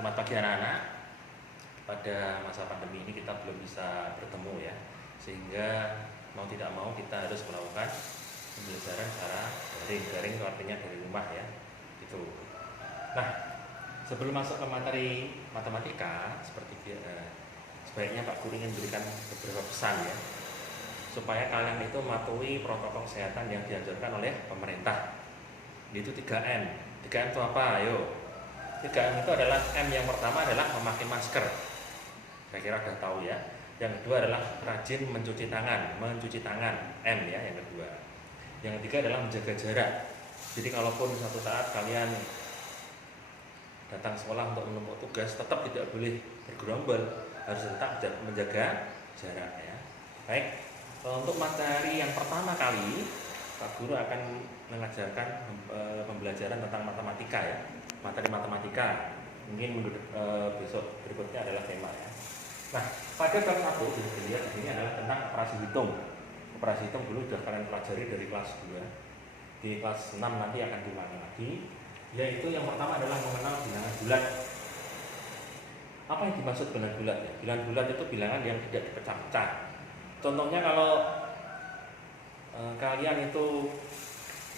Selamat pagi anak-anak. Pada masa pandemi ini kita belum bisa bertemu ya, sehingga mau tidak mau kita harus melakukan pembelajaran secara daring. Daring itu artinya dari rumah ya, gitu. Nah, sebelum masuk ke materi matematika, sebaiknya Pak Guru ingin berikan beberapa pesan ya, supaya kalian itu mematuhi protokol kesehatan yang dianjurkan oleh pemerintah. Itu 3M. 3M itu apa? Ayo. 3M itu adalah M yang pertama adalah memakai masker. Saya kira sudah tahu ya. Yang kedua adalah rajin mencuci tangan. M ya yang kedua. Yang ketiga adalah menjaga jarak. Jadi kalaupun suatu saat kalian datang sekolah untuk menumpuk tugas, tetap tidak boleh bergerombol, harus tetap menjaga jarak ya. Baik, untuk materi yang pertama kali Pak Guru akan mengajarkan pembelajaran tentang matematika ya, materi matematika. Mungkin besok berikutnya adalah tema ya. Nah, pada bab 1 bisa dilihat di sini adalah tentang operasi hitung. Operasi hitung dulu sudah kalian pelajari dari kelas 2. Di kelas 6 nanti akan diulangi lagi. Yaitu yang pertama adalah mengenal bilangan bulat. Apa yang dimaksud bilangan bulat ya? Bilangan bulat itu bilangan yang tidak dipecah-pecah. Contohnya kalau kalian itu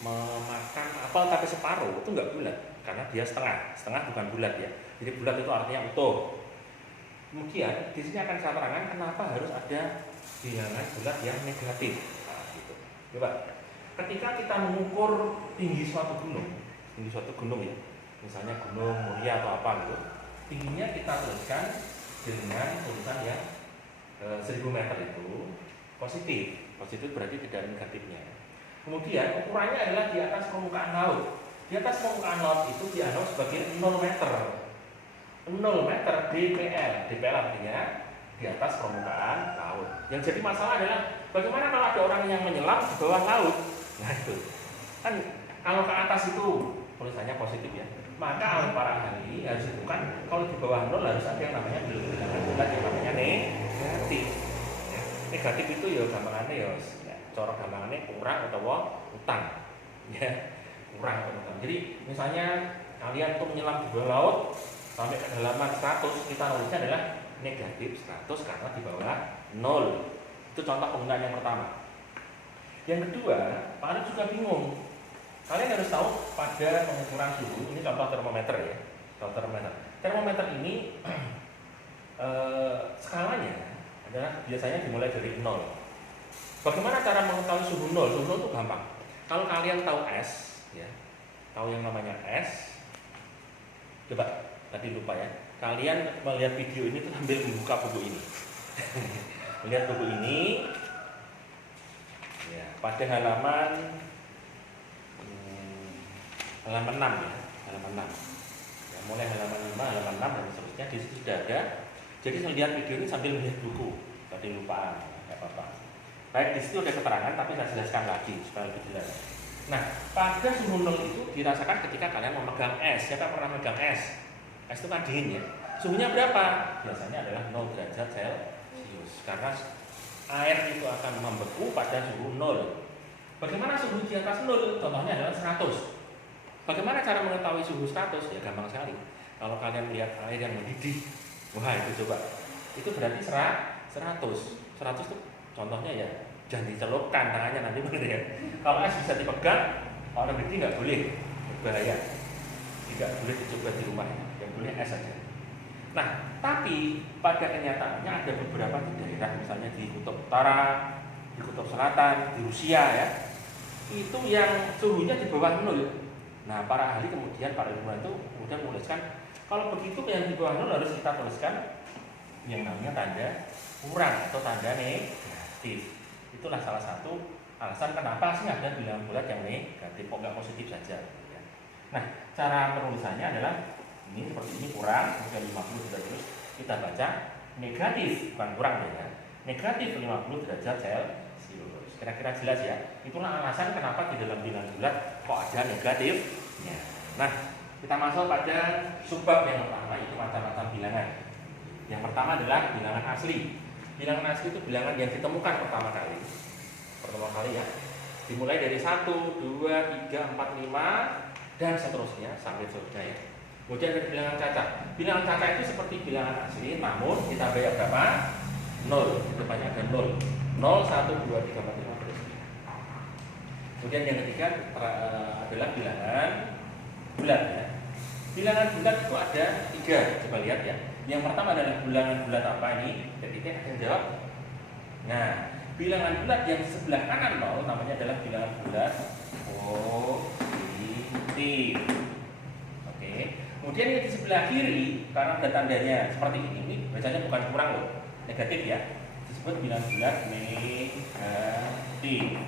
memakan apel tapi separuh, itu enggak bulat karena dia setengah bukan bulat ya. Jadi bulat itu artinya utuh. Kemudian di sini akan saya terangkan kenapa harus ada bilangan bulat yang negatif. Nah, gitu. Coba, ketika kita mengukur tinggi suatu gunung ya, misalnya Gunung Muria atau apa gitu, tingginya kita tuliskan dengan tulisan yang 1000 meter itu positif berarti tidak ada negatifnya. Kemudian ukurannya adalah di atas permukaan laut. Di atas permukaan laut itu dianggap sebagai 0 meter. 0 meter DPL artinya di atas permukaan laut. Yang jadi masalah adalah bagaimana kalau ada orang yang menyelam di bawah laut. Nah itu kan kalau ke atas itu tulisannya positif ya, maka oleh para ahli harus ditentukan kalau di bawah 0 harus ada yang namanya bilangan bulat yang namanya negatif. Negatif itu ya gampangannya ya cara gampangannya kurang atau utang ya, kurang atau utang. Jadi misalnya kalian tuh menyelam di bawah laut sampai kedalaman 100, kita nulisnya adalah negatif 100 karena di bawah 0. Itu contoh penggunaan yang pertama. Yang kedua, kalian juga bingung. Kalian harus tahu pada pengukuran suhu, ini contoh termometer ya. Termometer ini skalanya adalah biasanya dimulai dari 0. Bagaimana cara mengetahui suhu 0? Suhu 0 itu gampang. Kalau kalian tahu es, ya, tahu yang namanya es, coba tadi lupa ya. Kalian melihat video ini tuh sambil membuka buku ini. Melihat buku ini, ya, pada halaman 6 ya, halaman 6. Ya, mulai halaman 5, halaman 6 dan seterusnya di situ sudah ada. Jadi saya lihat video ini sambil melihat buku. Tadi lupaan, nggak apa-apa. Baik, di situ ada keterangan, tapi saya jelaskan lagi supaya lebih jelas. Nah, pada suhu 0 itu dirasakan ketika kalian memegang es. Siapa pernah memegang es? Es itu kan dingin ya. Suhunya berapa? Biasanya adalah 0 derajat Celcius. Karena air itu akan membeku pada suhu 0. Bagaimana suhu di atas 0? Contohnya adalah 100. Bagaimana cara mengetahui suhu 100? Ya gampang sekali. Kalau kalian melihat air yang mendidih, wah itu coba. Itu berarti 100. 100 itu contohnya ya, jangan dicelupkan tangannya nanti bener ya. Kalau es bisa dipegang, kalau gede nggak boleh, berbahaya. Tidak boleh dicoba di rumah, yang boleh es saja. Nah, tapi pada kenyataannya ada beberapa di daerah, misalnya di Kutub Utara, di Kutub Selatan, di Rusia ya, itu yang suhunya di bawah 0. Nah, para ahli kemudian, para ilmuwan itu kemudian menuliskan kalau begitu yang di bawah 0 harus kita tuliskan yang namanya tanda kurang atau tanda negatif. Itulah salah satu alasan kenapa sih ada bilangan bulat yang negatif, kok nggak positif saja. Nah, cara penulisannya adalah ini seperti ini, kurang, kemudian 50 derajat, kita baca negatif, bukan kurang ya, negatif 50 derajat Celcius. Kira-kira jelas ya. Itulah alasan kenapa di dalam bilangan bulat kok ada negatifnya. Nah, kita masuk pada subbab yang pertama, itu macam-macam bilangan. Yang pertama adalah bilangan asli. Bilangan asli itu bilangan yang ditemukan pertama kali ya. Dimulai dari 1, 2, 3, 4, 5 dan seterusnya sampai seterusnya ya. Kemudian ada bilangan cacat. Bilangan cacat itu seperti bilangan asli, namun kita bayar berapa? 0. Di depannya ada 0. 0, 1, 2, 3, 4, 5, terus. Kemudian yang ketiga adalah bilangan bulat ya. Bilangan bulat itu ada 3. Coba lihat ya. Yang pertama adalah bilangan bulat apa ini? Ketika ada yang jawab. Nah, bilangan bulat yang sebelah kanan 0 namanya adalah bilangan bulat positif. Oke. Kemudian yang di sebelah kiri karena ada tandanya seperti ini bacanya bukan kurang loh, negatif ya. Disebut bilangan bulat negatif.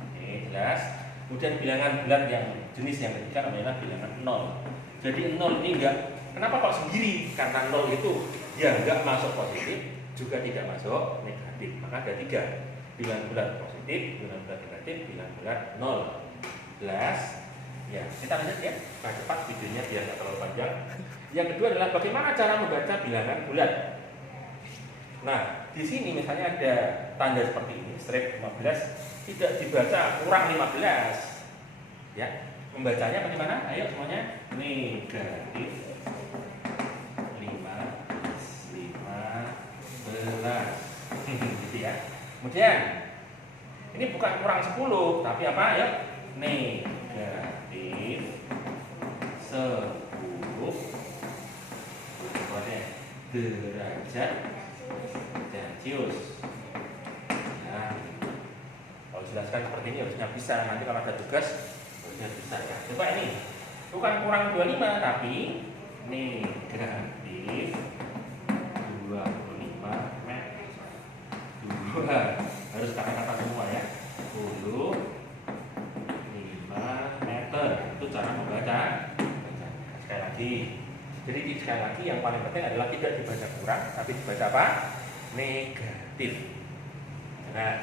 Oke, jelas. Kemudian bilangan bulat yang jenis yang ketiga adalah bilangan 0. Jadi 0 ini kenapa kok sendiri? Karena 0 itu ya enggak masuk positif, juga tidak masuk negatif. Maka ada 3. Bilangan bulat positif, bilangan bulat negatif, bilangan bulat 0. Jelas? Ya, kita lanjut ya. Cepat videonya biar tidak terlalu panjang. Yang kedua adalah bagaimana cara membaca bilangan bulat. Nah, di sini misalnya ada tanda seperti ini, strip 15 tidak dibaca kurang 15. Ya, membacanya bagaimana? Ayo semuanya. Negatif 15 gitu ya. Kemudian ini bukan kurang 10 tapi apa ya? Negatif 10 derajat Celcius. Nah, kalau jelaskan seperti ini harusnya bisa. Nanti kalau ada tugas harusnya bisa ya. Coba ini bukan kurang 25 tapi negatif 25 meter. Harus kata-kata semua ya. 25 meter itu cara membaca. Sekali lagi. Jadi sekali lagi yang paling penting adalah tidak dibaca kurang tapi dibaca apa? Negatif. Nah,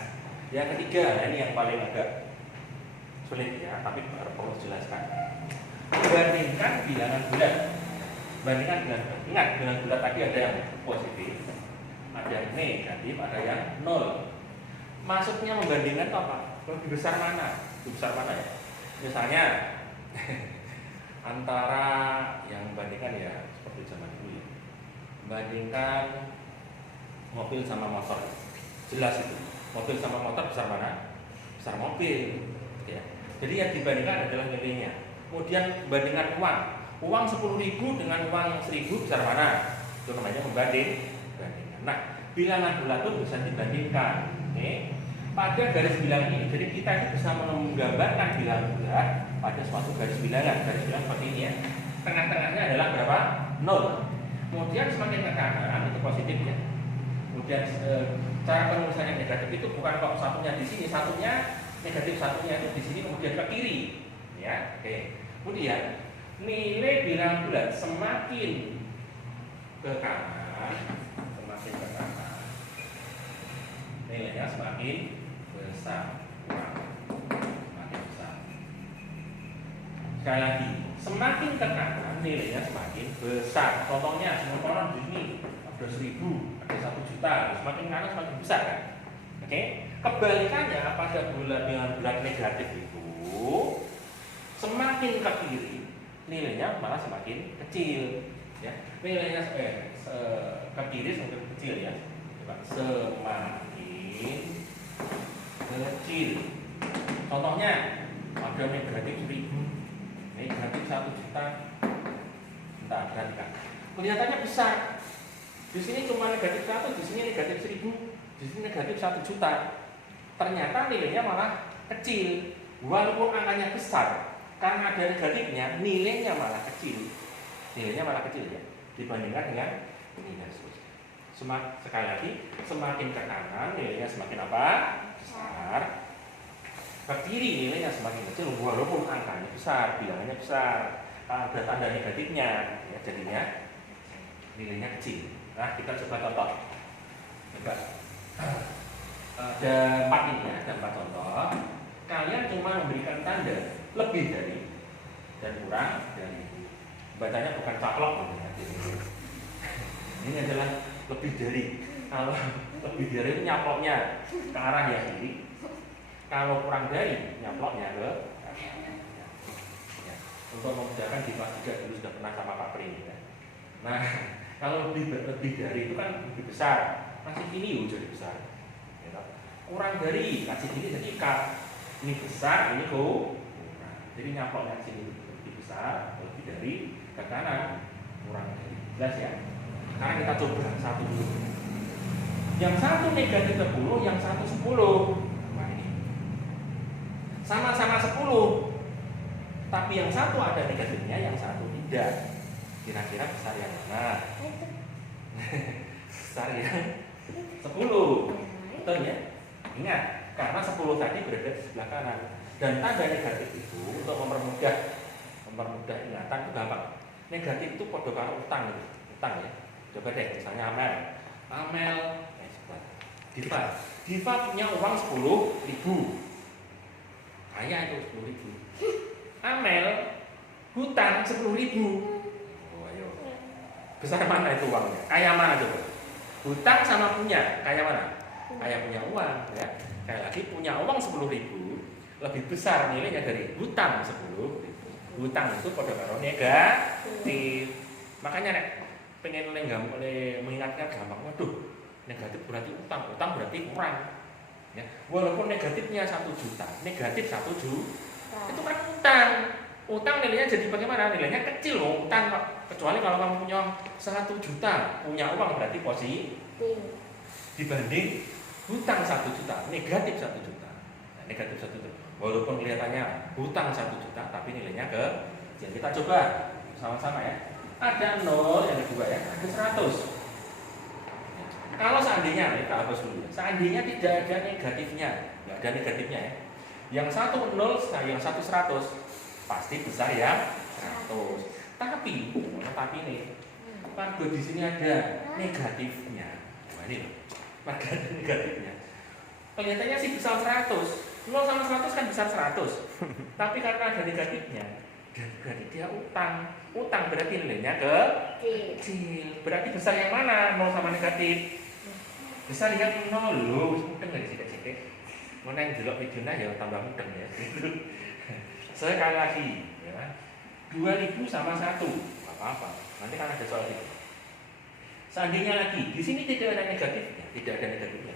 yang ketiga ini yang paling agak sulit ya, tapi perlu jelaskan. Bandingkan bilangan bulat. Bandingkan bilangan bulat. Ingat, bilangan bulat tadi ada yang positif, ada yang negatif, ada yang 0. Maksudnya membandingkan itu apa? Lebih besar mana? Lebih besar mana ya? Misalnya antara yang membandingkan ya seperti zaman dulu ya. Bandingkan mobil sama motor. Jelas itu. Mobil sama motor besar mana? Besar mobil. Ya. Jadi yang dibandingkan adalah nilainya. Kemudian bandingkan uang. Uang 10.000 dengan uang 1.000 besar mana? Itu namanya membandingkan. Nah, bilangan bulat itu bisa dibandingkan. Oke. Pada garis bilangan ini, jadi kita itu bisa menggambarkan bilangan bulat pada suatu garis bilangan. Garis bilangan seperti ini ya. Tengah-tengahnya adalah berapa? 0. Kemudian semakin ke kanan itu positif ya. Kemudian cara penulisannya negatif itu bukan kok satunya di sini, satunya negatif, satunya itu di sini kemudian ke kiri. Ya, oke. Kemudian nilai bilangan bulat semakin ke kanan, nilainya semakin besar, semakin besar. Sekali lagi, semakin ke kanan nilainya semakin besar. Contohnya, semua di sini ada 1.000, ada 1 juta, semakin kanan semakin besar kan? Oke. Kebalikannya pada bilangan bulat negatif itu semakin ke kiri nilainya malah semakin kecil ya. Nilainya ke kiri semakin kecil ya. Coba semakin kecil. Contohnya ada negatif 1.000, negatif 1 juta. Bentar, perhatikan. Kelihatannya besar. Di sini cuma negatif 1, di sini negatif 1.000, di sini negatif 1 juta. Ternyata nilainya malah kecil. Walaupun angkanya besar, karena ada negatifnya, nilainya malah kecil. Nilainya malah kecil ya, dibandingkan dengan ini dan seterusnya. Sekali lagi, semakin ke kanan nilainya semakin apa? Besar. Ke kiri nilainya semakin kecil, walaupun angkanya besar, bilangannya besar. Ada tanda negatifnya, ya, jadinya nilainya kecil. Nah, kita coba contoh. Coba. Ada 4 ini ya, ada 4 contoh. Kalian cuma memberikan tanda lebih dari dan kurang dari. Bacanya bukan caplok ya. Ini adalah lebih dari. Kalau lebih dari itu nyaploknya ke arah yang kiri. Kalau kurang dari nyaploknya ke ya. Untuk memudahkan di kelas 3 dulu sudah pernah sama Pak Pri ya. Nah, kalau lebih dari itu kan lebih besar, kasih ini jadi besar. Ya, kurang dari kasih ini jadi K. Ini besar, ini kurang. Jadi nyaploknya sini lebih besar, lebih dari ke kanan, kurang dari. Jelas ya? Sekarang kita coba satu dulu. Yang satu negatif 10, yang satu 10. Nah ini sama-sama 10. Tapi yang satu ada negatifnya, yang satu tidak. Kira-kira besar yang mana? Besar yang 10. Betul ya? Ingat, karena 10 tadi berada di sebelah kanan. Dan tanda negatif itu untuk mempermudah ingatan itu gampang. Negatif itu podo karo utang gitu. Utang ya. Coba deh, misalnya Amel Diva punya uang 10.000. Kaya itu 10.000. Amel hutang 10.000. Oh, ayo. Besar mana itu uangnya? Kaya mana coba? Hutang sama punya, kaya mana? Kaya punya uang ya. Kayak lagi punya uang 10.000 lebih besar nilainya dari hutang 10.000. Hutang itu pada karo negatif. Makanya nek pengen mengingatkan gampang, waduh, negatif berarti utang berarti kurang. Ya, walaupun negatifnya 1 juta, negatif 1 juta, itu kan utang. Utang nilainya jadi bagaimana? Nilainya kecil loh, utang Pak. Kecuali kalau kamu punya 1 juta, punya uang berarti positif. Dibanding hutang 1 juta, negatif 1 juta. Nah, negatif 1 juta. Walaupun kelihatannya hutang 1 juta, tapi nilainya kecil. Kita coba sama-sama ya. Ada 0, yang kedua ya, ada 100. Kalau seandainya, kita hapus dulu ya. Seandainya tidak ada negatifnya, nggak ada negatifnya ya. Yang satu 0, yang satu 100, pasti besar ya 100. Tapi nih, pada di sini ada negatifnya. Nah, ini loh, pada ada negatifnya. Kelihatannya sih besar 100. 0 sama 100 kan besar 100. Tapi karena ada negatifnya, dan berarti dia utang. Utang berarti nilainya kecil. Berarti besar yang mana? 0 sama negatif. Besar yang 0 loh. Mudeng nggak sidik-sidik? Mau neng delok videonya ya tambah mudeng ya. Sekali lagi ya. 2.000 sama 1. Apa-apa. Nanti kan ada soal itu. Seandainya lagi, di sini tidak ada negatifnya. Tidak ada negatifnya.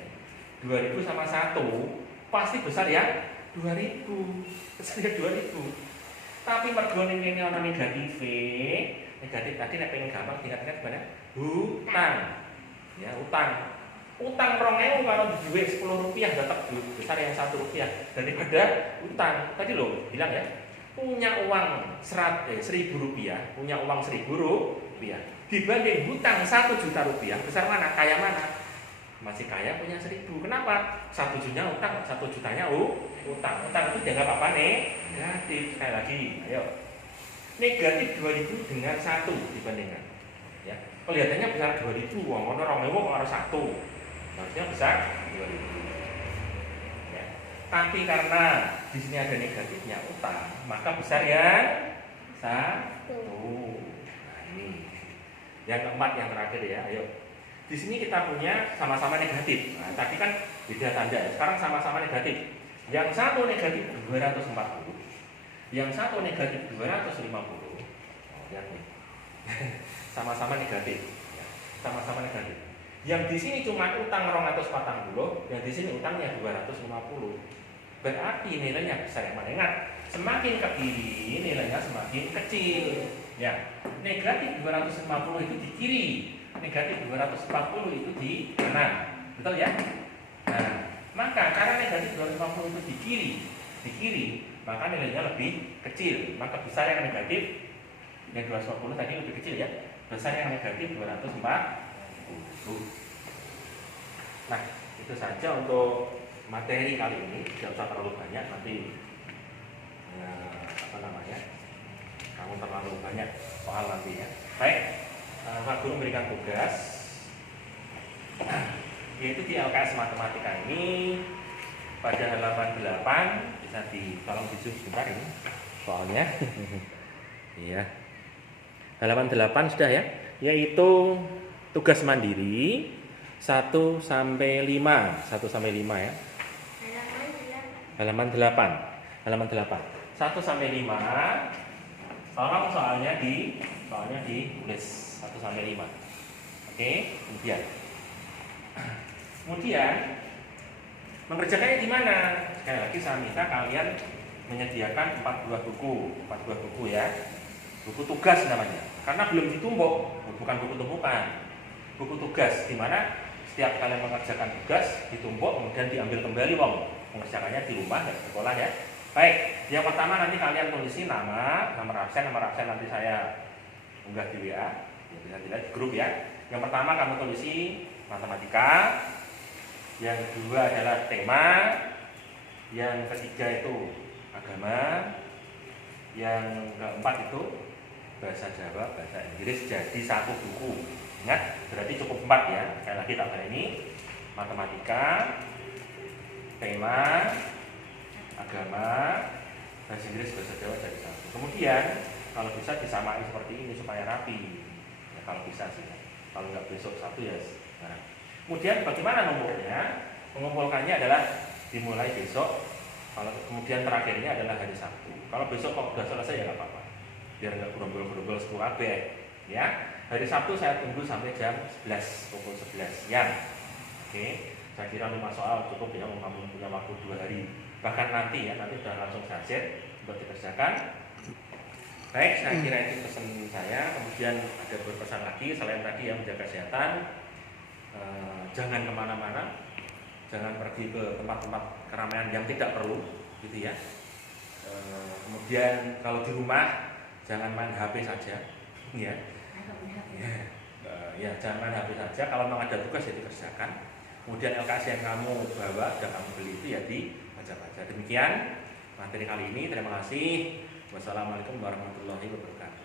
2.000 sama 1 pasti besar ya 2.000. Besar ya 2.000. Tapi mergo ini ana negatif. Negatif tadi nek pengen gampang diingat-ingat gimana? Hutang. Ya, utang. Utang 2.000 kalau duit 10 rupiah tetap besar yang 1 rupiah daripada utang. Tadi loh bilang ya, punya uang 1.000 rupiah, punya uang 1.000 rupiah dibanding hutang 1 juta rupiah, besar mana? Kaya mana? Masih kaya punya 1.000. Kenapa? 1 jutanya utang, 1 jutanya utang. Utang itu dianggap apa nih? Negatif. Sekali lagi, ayo. Negatif 2.000 dengan 1 dibandingkan. Ya. Kelihatannya besar 2.000, wong ono 2.000 kok harus 1. Harusnya besar 2.000. Ya. Tapi karena di sini ada negatifnya utang, maka besar yang 1. Nah, ini. Yang keempat, yang terakhir ya, ayo. Di sini kita punya sama-sama negatif. Nah, tadi kan beda tanda. Sekarang sama-sama negatif. Yang satu negatif 240, yang satu negatif 250. Oh, lihat nih. Sama-sama negatif. Ya, sama-sama negatif. Yang di sini cuma utang 240, yang di sini utangnya 250. Berarti nilainya besar yang mana? Ingat, semakin ke kiri nilainya semakin kecil. Ya, negatif 250 itu di kiri. Negatif 240 itu di kanan. Betul ya? Nah, maka karena negatif 250 itu di kiri, maka nilainya lebih kecil. Maka besar yang negatif, yang 250 tadi lebih kecil ya. Besar yang negatif 240. Nah, itu saja untuk materi kali ini. Tidak usah terlalu banyak nanti kamu terlalu banyak soal nanti ya. Baik. Pak Guru memberikan tugas yaitu di LKS Matematika ini pada halaman 8, bisa tolong di zoom sebentar ini soalnya. Iya. Halaman 8 sudah ya, yaitu tugas mandiri 1 sampai 5 ya. Halaman 8. 1 sampai 5 Kalau kamu soalnya ditulis 1 sampai 5. Oke, kemudian mengerjakannya di mana? Sekali lagi saya minta kalian menyediakan 4 buah buku ya. Buku tugas namanya. Karena belum ditumpuk, bukan buku tumpukan. Buku tugas di mana setiap kalian mengerjakan tugas ditumpuk kemudian diambil kembali mengerjakannya di rumah dan sekolah ya. Baik, yang pertama nanti kalian tulisi nomor absen nanti saya unggah di WA, bisa dilihat di grup ya. Yang pertama kamu tulisi matematika, yang kedua adalah tema, yang ketiga itu agama, yang keempat itu bahasa Jawa, bahasa Inggris, jadi 1 buku. Ingat, berarti cukup 4 ya. Sekali lagi tak ini matematika, tema, agama, bahasa Inggris, bahasa Jawa jadi 1. Kemudian kalau bisa disamai seperti ini supaya rapi. Ya, kalau bisa sih. Kalau nggak besok 1 ya. Nah. Kemudian bagaimana nomornya? Mengumpulkannya adalah dimulai besok. Kalau kemudian terakhirnya adalah hari Sabtu. Kalau besok kok sudah selesai ya nggak apa-apa. Biar nggak gerombol-gerombol 10 KB. Ya. Hari Sabtu saya tunggu sampai jam 11, pukul 11 siang. Oke, saya kira 5 soal cukup ya, kamu punya waktu 2 hari. Bahkan nanti sudah langsung saya set untuk dikerjakan. Baik, saya kira itu pesan saya. Kemudian ada berpesan lagi selain tadi yang menjaga kesehatan. Jangan kemana-mana, jangan pergi ke tempat-tempat keramaian yang tidak perlu, gitu ya. Kemudian kalau di rumah jangan main HP saja, ya. Ya, jangan main HP saja. Kalau memang ada tugas ya dikerjakan. Kemudian LKS yang kamu bawa, sudah kamu beli itu ya dibaca-baca. Demikian materi kali ini. Terima kasih. Wassalamualaikum warahmatullahi wabarakatuh.